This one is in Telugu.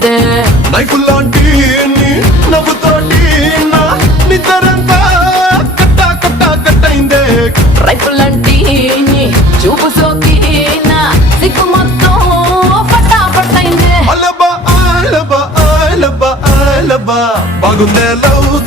కట్టయిందే నైపుల్లాంటి నవ్వుతోటి నా నిద్రంతా కట్టయిందే రైతులంటి చూపు సోకి నా సిగ్గు మొత్తం పట్టయిందే అలబా బాగుందే లవ్